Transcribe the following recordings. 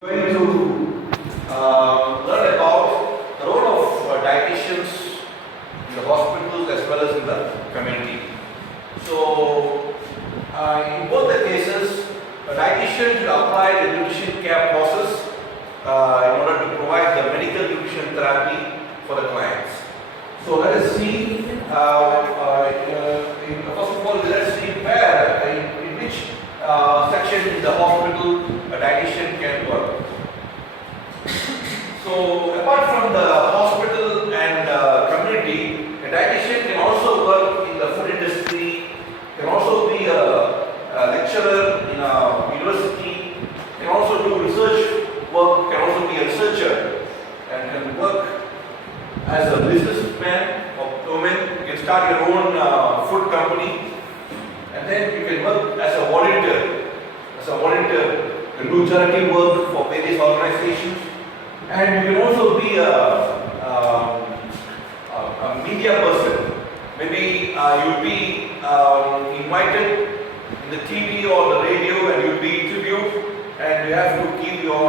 Going to learn about the role of dietitians in the hospitals as well as in the community. So, in both the cases, a dietitian should apply the nutrition care process in order to provide the medical nutrition therapy for the clients. So, let us see, first of all, let us see where, in which section in the hospital a dietitian can work. So, apart from the hospital and community, a dietitian can also work in the food industry, can also be a lecturer in a university, can also do research work, can also be a researcher, and can work as a businessman or woman. You can start your own food company, and then you can work as a volunteer. You can do charity work for various organizations, and you can also be a media person. Maybe you'll be invited in the TV or the radio, and you'll be interviewed, and you have to give your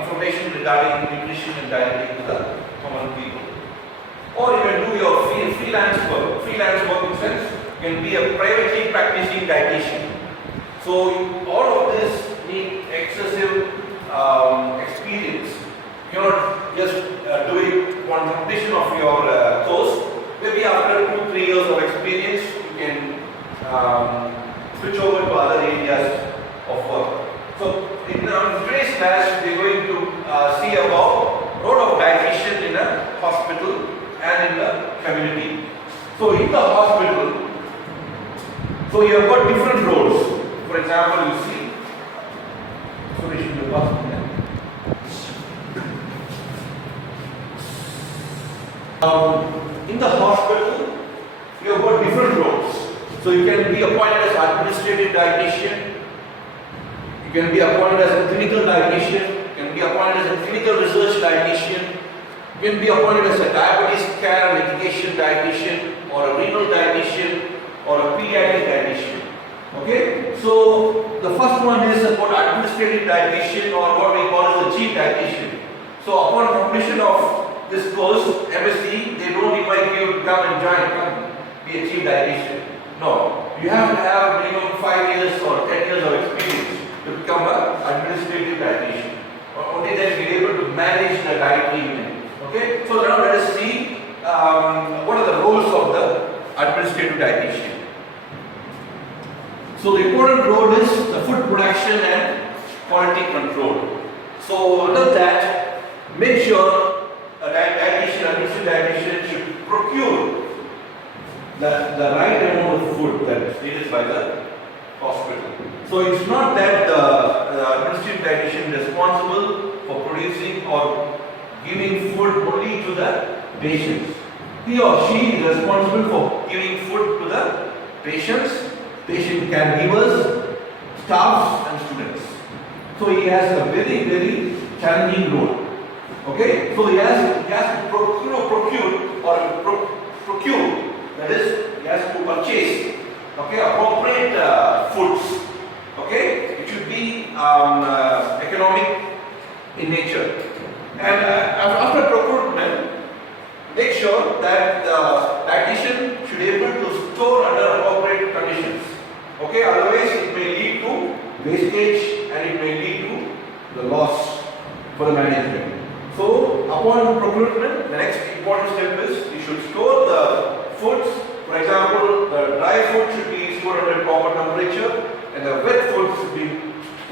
information regarding nutrition and dieting to the common people. Or you can do your freelance work. Freelance work in the sense, you can be a privately practicing dietitian. So all of this need excessive experience. You are not just doing one completion of your course. Maybe after 2-3 years of experience, you can switch over to other areas of work. So in today's class, we are going to see about role of dietitian in a hospital and in the community. So in the hospital, so you have got different roles. For example, you see, in the hospital, you have got different roles. So you can be appointed as administrative dietitian, you can be appointed as a clinical dietitian, you can be appointed as a clinical research dietitian, you can be appointed as a diabetes care and education dietitian, or a renal dietitian, or a pediatric dietitian. Okay, so the first one is about administrative dietitian, or what we call as the chief dietitian. So upon completion of this course, MSc, they don't invite you to come and come be a chief dietitian. No, you have to have minimum 5 years or 10 years of experience to become an administrative dietitian. Only then be able to manage the dietary unit. Okay, so now let us see what are the roles of the administrative dietitian. So the important role is the food production and quality control. So under that, make sure a dietitian, administrative dietitian should procure the right amount of food that is needed by the hospital. So it's not that the administrative dietitian is responsible for producing or giving food only to the patients. He or she is responsible for giving food to the patients, patient caregivers, staffs and students. So he has a very, very challenging role. Okay, so he has to procure, that is, he has to purchase, okay, appropriate foods. Okay, it should be economic in nature. And after procurement, make sure that the dietitian should be able to store under appropriate conditions. Okay, otherwise it may lead to wastage and it may lead to the loss for the management. So upon procurement, the next important step is you should store the foods. For example, the dry food should be stored under proper temperature and the wet food should be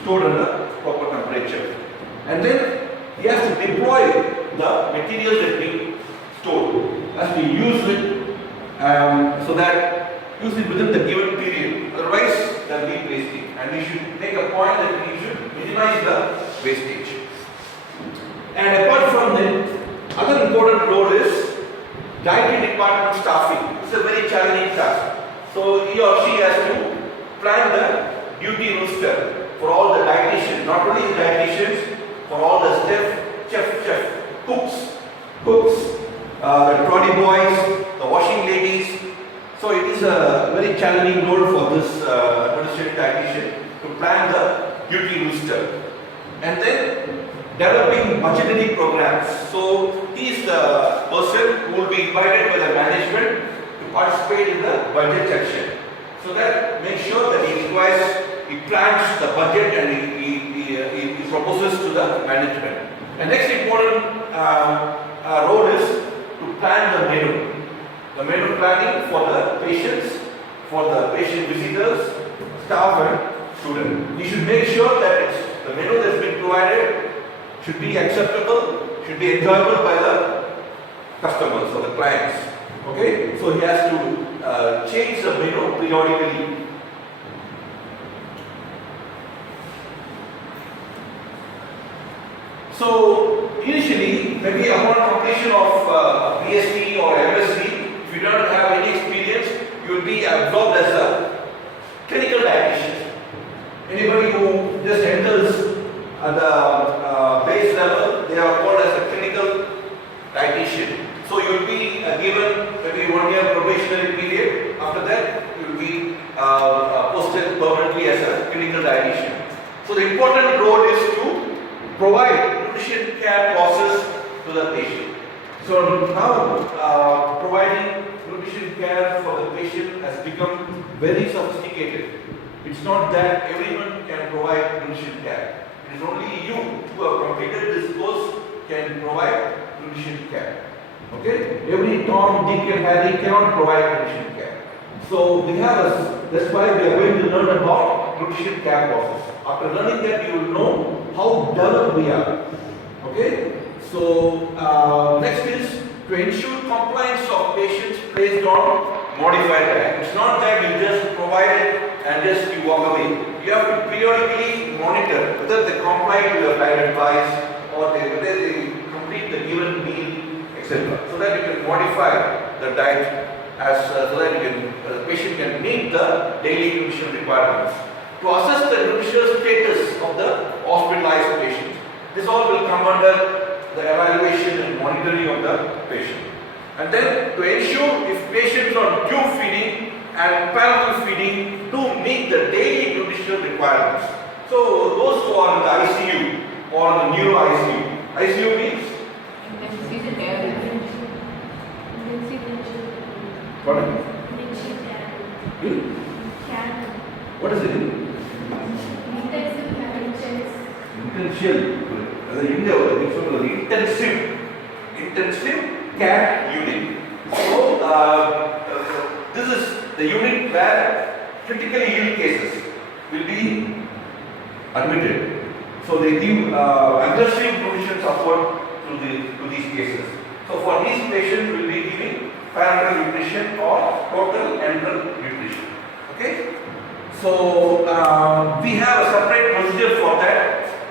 stored under proper temperature. And then he has to deploy the materials that we stored. Has to use it so that use it within the given period. Otherwise, there will be wastage. And we should make a point that we should minimize the wastage. And apart from that, other important role is dietary department staffing. It's a very challenging task. So he or she has to plan the duty roster for all the dietitians, not only the dietitians, for all the cooks, the trolley boys, the washing ladies. So it is a very challenging role for this administrative dietitian to plan the duty roster. And then developing budgetary programs. So he is the person who will be invited by the management to participate in the budget section. So that makes sure that he plans the budget and he proposes to the management. The next important role is to plan the menu. The menu planning for the patients, for the patient visitors, staff and student. We should make sure that the menu that's been provided should be acceptable, should be enjoyable by the customers or the clients. Okay, so he has to change the menu periodically. So initially, maybe upon completion of BSc or MSc, if you don't have any experience, you will be absorbed as a clinical dietitian. Anybody who just enters at the base level, they are called as a clinical dietitian. So you will be given maybe 1 year probationary period. After that, you will be posted permanently as a clinical dietitian. So the important role is to provide nutrition care process to the patient. So now providing nutrition care for the patient has become very sophisticated. It's not that everyone can provide nutrition care. It is only you who have completed this course can provide nutrition care. Okay? Every Tom, Dick and Harry cannot provide nutrition care. So we have that's why we are going to learn about nutrition care process. After learning that, you will know how developed we are. Okay? So next is to ensure compliance of patients placed on modified diet. It's not that you just provide it and just you walk away. You have to periodically monitor whether they comply to your diet advice or whether they complete the given meal, etc. So that you can modify the diet as so that the patient can meet the daily nutrition requirements. To assess the nutritional status of the hospitalized patient. This all will come under the evaluation and monitoring of the patient. And then to ensure if patients on tube feeding and parenteral feeding to meet the daily nutritional requirements. So those who are in the ICU or the neuro ICU. ICU means? Intensive care. What? Intensive care. What is it? Intensive intensive care unit. So this is the unit where critically ill cases will be admitted. So they give aggressive nutrition support to these cases. So for these patients, we will be giving parenteral nutrition or total enteral nutrition. Okay. So we have a separate procedure for that.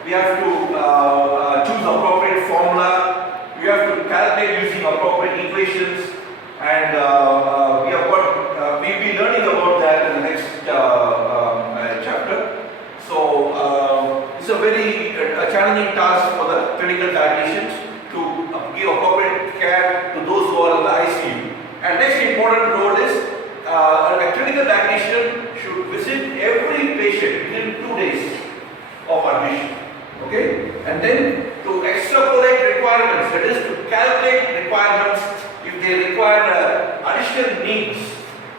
We have to choose appropriate formula. We have to calculate using appropriate equations, and we'll be learning about that in the next chapter. So it's a very challenging task for the clinical dietitians to give appropriate care to those who are in the ICU. And next important role is a clinical dietitian should visit every patient within 2 days of admission. Okay? And then to extrapolate requirements, that is to calculate requirements if they require additional needs.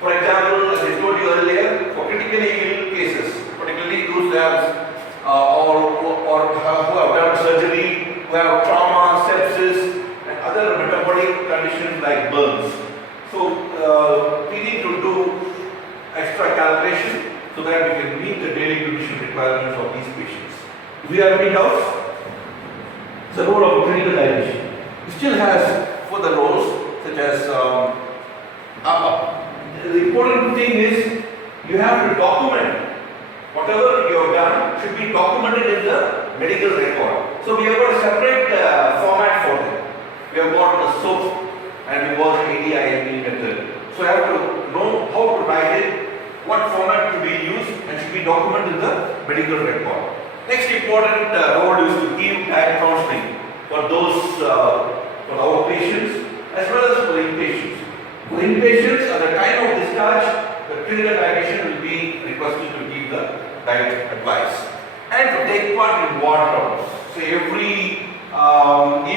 For example, as I told you earlier, for critically ill cases, particularly those who have or who have done surgery, who have trauma, sepsis, and other metabolic conditions like burns. So we need to do extra calculation so that we can meet the daily nutrition requirements of these patients. Do we have any doubts? The role of clinical dietitian. It still has further roles such as the important thing is you have to document whatever you have done should be documented in the medical record. So we have got a separate format for them. We have got the SOAP and we got the ADIME method. So you have to know how to write it, what format to be used, and should be documented in the medical record. Next important role is to give diet counseling for those for our patients as well as for the inpatients. For the inpatients, at the time of discharge, the clinical dietitian will be requested to give the diet advice and to take part in ward rounds. So every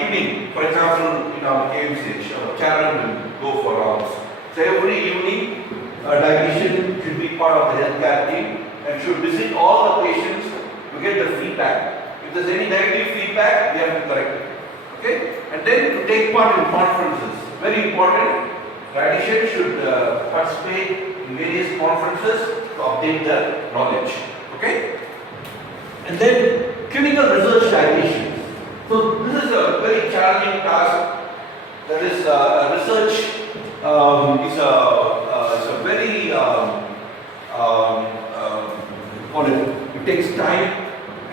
evening, for example, in our KMCH, children will go for rounds. So every evening, a dietitian should be part of the healthcare team and should visit all the patients to get the feedback. If there's any negative feedback, we have to correct it. Okay? And then to take part in conferences. Very important. Dietitian should participate in various conferences to update their knowledge. Okay? And then clinical research dietitian. So this is a very challenging task. That is research is a very it takes time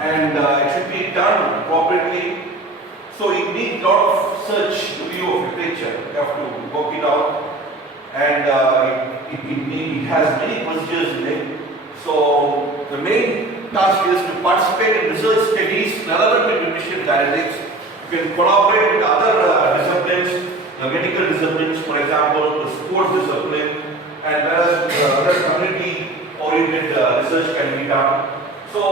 and it should be done appropriately. So you need a lot of search review of literature. You have to work it out, and it has many procedures in it. So the main task is to participate in research studies relevant to nutrition dietetics. You can collaborate with other disciplines, medical disciplines, for example, the sports discipline, and whereas community-oriented research can be done. So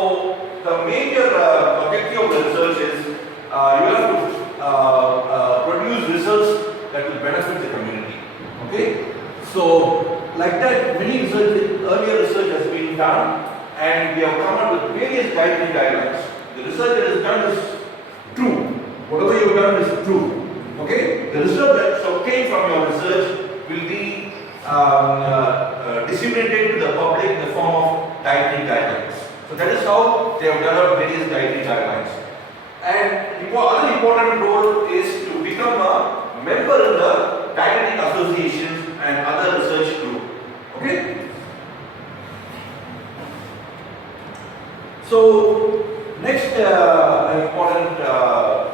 the major objective of the research is you have to produce results that will benefit the community. Okay? So like that, many earlier research has been done, and we have come up with various dietary guidelines. The research that is done is true. Whatever you have done is true. Okay? The result that is obtained from your research will be disseminated to the public in the form of dietary guidelines. So that is how they have developed various dietary guidelines. And another important role is to become a member in the dietetic associations and other research group. Okay? So next important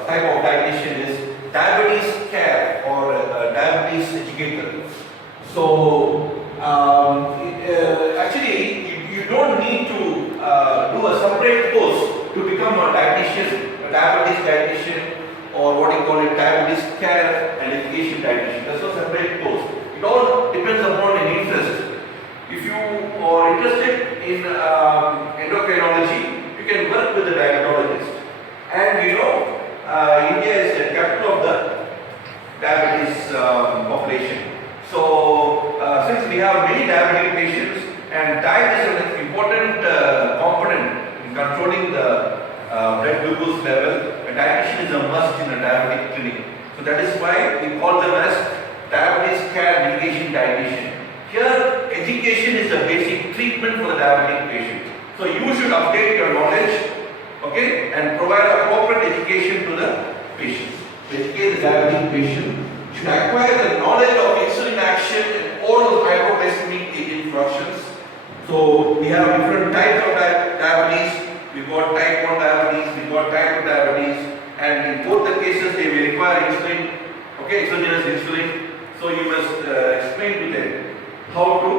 type of dietitian is diabetes care or diabetes educator. So actually you don't need to do a separate course to become a dietitian, a diabetes dietitian, or what you call it, diabetes care and education dietitian. That's a separate course. It all depends upon an interest. If you are interested in endocrinology, you can work with a diabetologist. And you know, India is the capital of the diabetes population. So, since we have many diabetic patients, and diet is an important component in controlling the blood glucose level, a dietitian is a must in a diabetic clinic. So that is why we call them as diabetes care and education dietitian. Here, education is the basic treatment for the diabetic patient. So you should update your knowledge, okay, and provide appropriate education to the patient. To educate the diabetic patient, should acquire the knowledge of insulin action and oral hypoglycemic agent functions. So we have different types of diabetes. We got type 1 diabetes, we got type 2 diabetes, and in both the cases they will require insulin, okay, exogenous insulin. So you must explain to them how to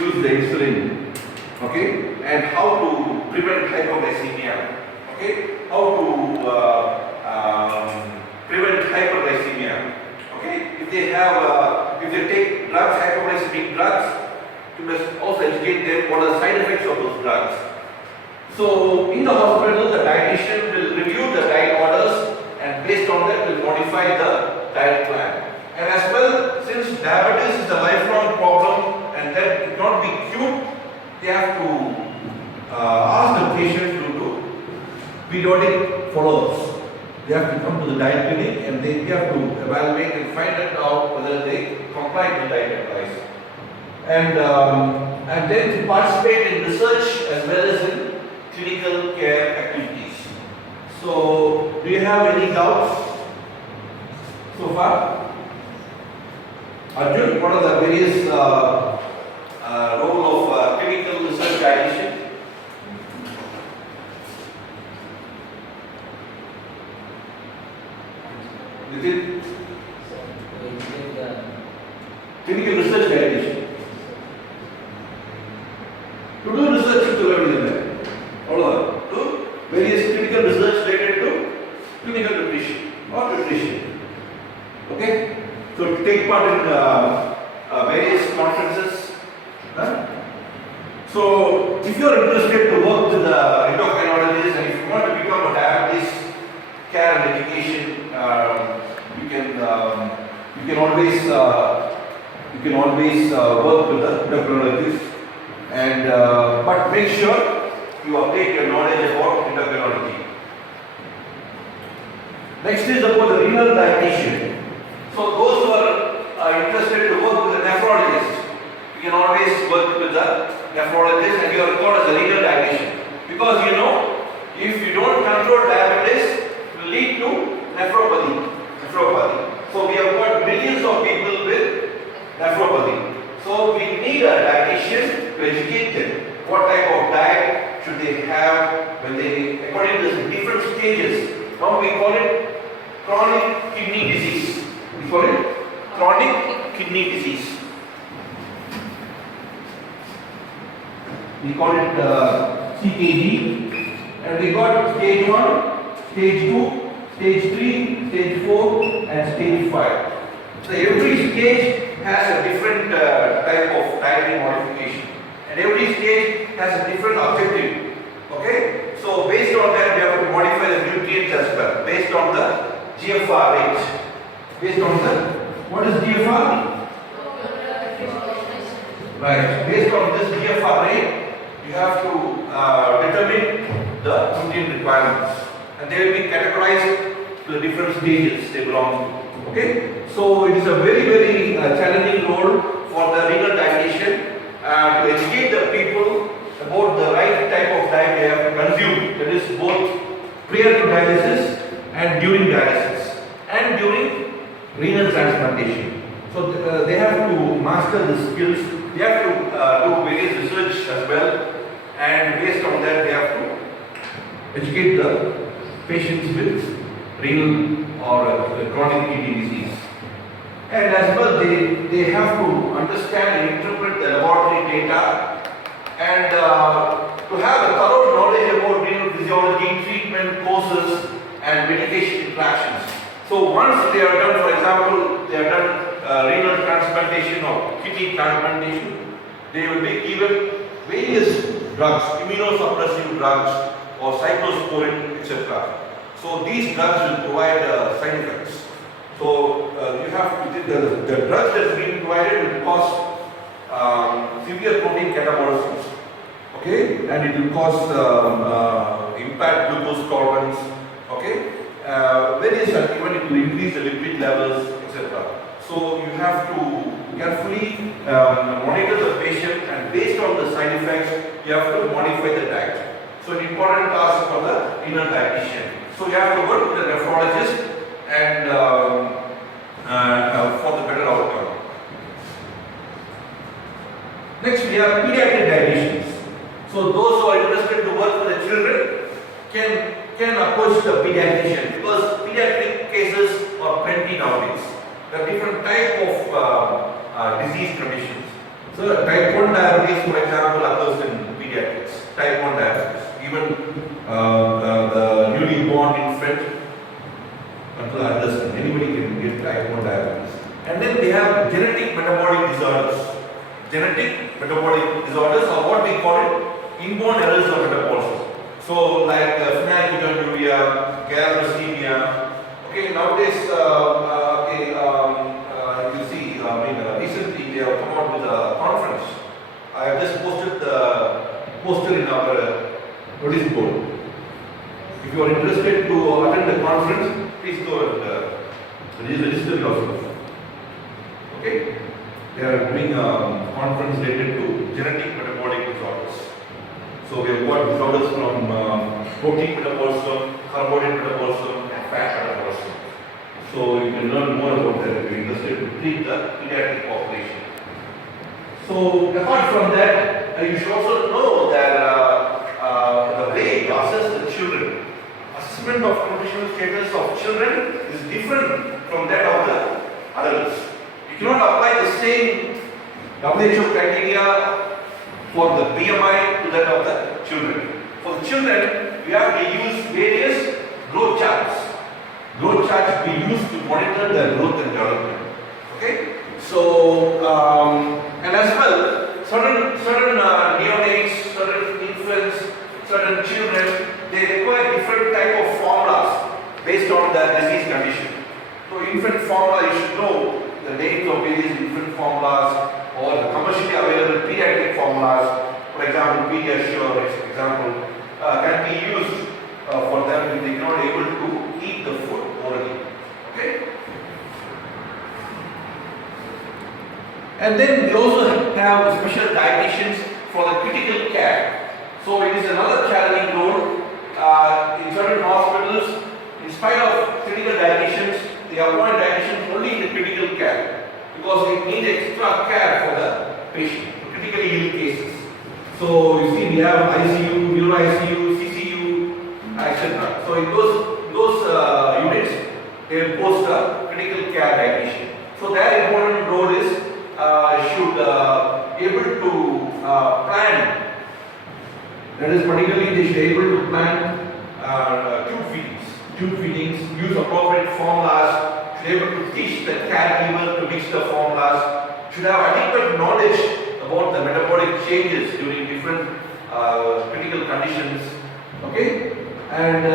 use the insulin, okay, and how to prevent hypoglycemia, okay, how to prevent hyperglycemia, okay. If they take drugs, hypoglycemic drugs, you must also educate them what are the side effects of those drugs. So in the hospital, the dietitian will review the diet orders, and based on that will modify the diet plan. And as well, since diabetes is a lifelong problem and that cannot be cured, they have to ask the patient to do periodic follow-ups. They have to come to the diet clinic and they have to evaluate and find out whether they comply with diet advice. And then to participate in research as well as in clinical care activities. So, do you have any doubts so far? Arjun, what are the various role of clinical research dietitian? Within clinical research dietitian. To do research to learn in that. Or to various clinical research related to clinical nutrition or nutrition. Okay? So to take part in various conferences. So if you are interested to work with the endocrinology education, you can always work with the endocrinologist, and but make sure you update your knowledge about endocrinology. Next is about the renal dietitian. So those who are interested to work with a nephrologist, you can always work with the nephrologist, and you are called as a renal dietitian, because you know, if you don't control diabetes, it will lead to nephropathy. So we have got millions of people with nephropathy. So we need a dietitian to educate them. What type of diet should they have when they, according to the different stages. Now we call it chronic kidney disease. We call it chronic kidney disease. We call it CKD, and we got stage 1, stage 2, stage 3, stage 4, and stage 5. So every stage has a different type of dietary modification, and every stage has a different objective. Okay? So based on that, we have to modify the nutrients as well, based on the GFR rate. Based on the, what is GFR? Right. Based on this GFR rate, you have to determine the nutrient requirements, and they will be categorized to the different stages they belong to. Okay? So it is a very, very challenging role for the renal dietitian to educate the people about the right type of diet they have to consume. That is both prior to dialysis and during dialysis and during renal transplantation. So they have to master the skills. They have to do various research as well, and based on that they have to educate the patients with renal or chronic kidney disease. And as well they have to understand and interpret the laboratory data, and to have a thorough knowledge about renal physiology, treatment, courses, and medication interactions. So once they are done, for example, they are done renal transplantation or kidney transplantation, they will be given various drugs, immunosuppressive drugs or cyclosporin, etc. So these drugs will provide side effects. So you have to, the drugs that is being provided will cause severe protein catabolism. Okay, and it will cause impact glucose tolerance. Okay, various, even it will increase the lipid levels, etc. So you have to carefully monitor the patient, and based on the side effects, you have to modify the diet. So an important task for the renal dietitian. So you have to work with a nephrologist and for the better outcome. Next we have pediatric dietitians. So those who are interested to work with the children can approach the pediatrician, because pediatric cases are plenty nowadays. There are different type of disease conditions. So type 1 diabetes, for example, occurs in pediatrics. Type 1 diabetes. Even the newly born infant until adolescent, anybody can get type 1 diabetes. And then they have genetic metabolic disorders. Genetic metabolic disorders, or what we call it, inborn errors of metabolism. So like phenylketonuria, galactosemia. Okay, nowadays, you see, recently they have come out with a conference. I have just posted the poster in our notice board. If you are interested to attend the conference, please go and register yourself. Okay? They are doing a conference related to genetic metabolic disorders. So we have got disorders from protein metabolism, carbohydrate metabolism, and fat metabolism. So you can learn more about that if you are interested to treat the pediatric population. So apart from that, you should also know that the way to assess the children, assessment of nutritional status of children is different from that of the adults. You cannot apply the same WHO criteria for the BMI to that of the children. For the children, we have to use various growth charts. Growth charts we use to monitor their growth and development. Okay? So, and as well, certain neonates, certain infants, certain children, they require different type of formulas based on about the disease condition. So infant formula, you should know the names of various infant formulas or the commercially available pediatric formulas. For example, Pediasure, example, can be used for them if they are not able to eat the food orally. Okay? And then we also have special dietitians for the critical care. So it is another challenging role in certain hospitals. In spite of clinical dietitians, they appoint dietitians only in the critical care because they need extra care for the patient, critically ill cases. So you see, we have ICU, neuro ICU, CCU, etc. So in those units, they post a critical care dietitian. So their important role is should able to plan. That is, particularly they should be able to plan tube feedings, use appropriate formulas, should be able to teach the caregiver to mix the formulas, should have adequate knowledge about the metabolic changes during different critical conditions. Okay, and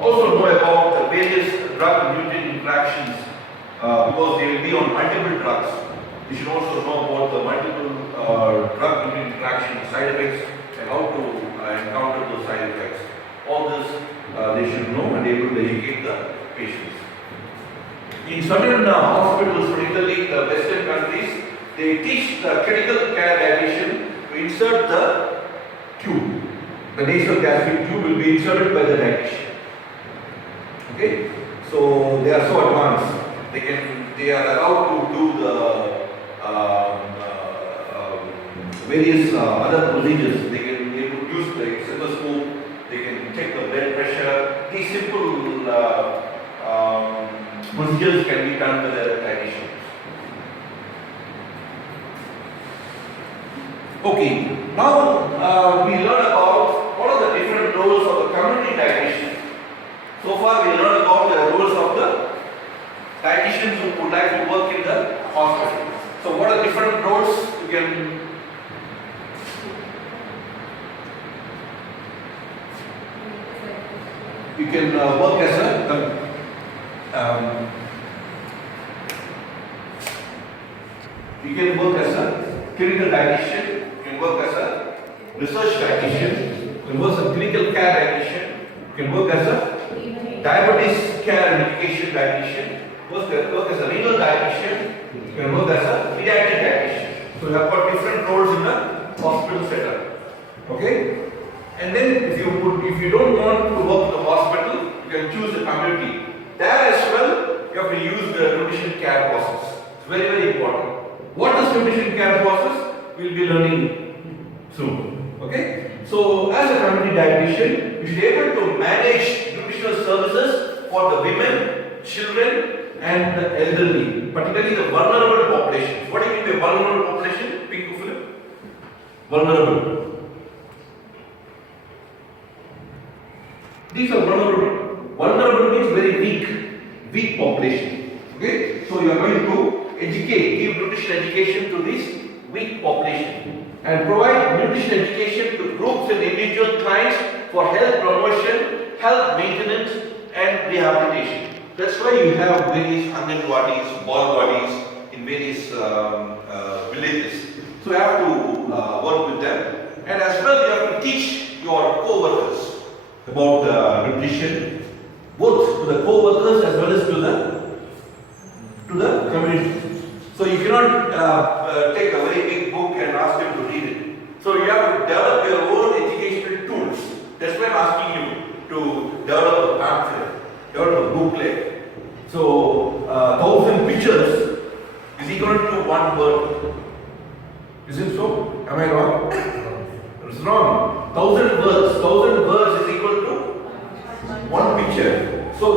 also know about the various drug-nutrient interactions because they will be on multiple drugs. You should also know about the multiple drug-nutrient interaction side effects and how to encounter those side effects. All this they should know and able to educate the patients. In certain hospitals, particularly the Western countries, they teach the critical care dietitian to insert the tube. The nasal gastric tube will be inserted by the dietitian. Okay, so they are so advanced. They are allowed to do the various other procedures. They can use the stethoscope, they can check the blood pressure. These simple procedures can be done by the dietitian. Okay, now we learn about what are the different roles of the community dietitian. So far we learned about the roles of the dietitians who would like to work in the hospital. So what are different roles you can work as a you can work as a clinical dietitian, you can work as a research dietitian, you can work as a clinical care dietitian, you can work as a diabetes care and education dietitian, work as a renal dietitian, you can work as a pediatric dietitian. So you have got different roles in the hospital setup. Okay? And then if you don't want to work in the hospital, you can choose the community. There as well, you have to use the nutrition care process. It's very, very important. What is nutrition care process? We'll be learning soon. Okay? So as a community dietitian, you should be able to manage nutritional services for the women, children, and the elderly, particularly the vulnerable populations. What do you mean by vulnerable population? Pinku Philip? Vulnerable. These are vulnerable. Vulnerable means very weak population. Okay? So you are going to give nutrition education to this weak population and provide nutrition education to groups and individual clients for health promotion, health maintenance and rehabilitation. That's why you have various Anganwadis, Balwadis in various villages. So you have to work with them, and as well you have to teach your co-workers about the nutrition, both to the co-workers as well as to the community. So you cannot take a very big book and ask them to read it. So you have to develop your own educational tools. That's why I'm asking you to develop a pamphlet, develop a booklet. So 1,000 pictures is equal to one word. Is it so? Am I wrong? It's wrong. 1,000 words is equal to one picture. So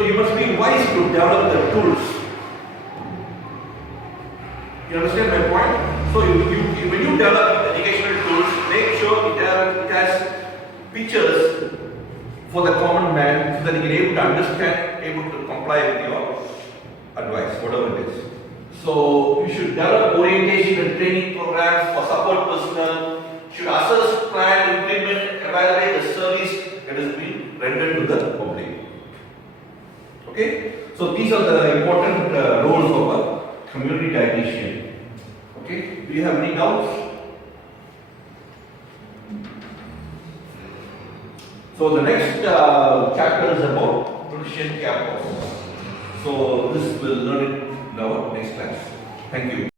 you must be wise to develop the tools. You understand my point? So when you develop educational tools, make sure it has pictures for the common man so that he can able to understand, able to comply with your advice, whatever it is. So you should develop orientation and training programs for support personnel, should assess, plan, implement, evaluate the service that has been rendered to the public. Okay, so these are the important roles of a community dietitian. Okay, do you have any doubts? So the next chapter is about nutrition campus. So this will learn it in our next class. Thank you.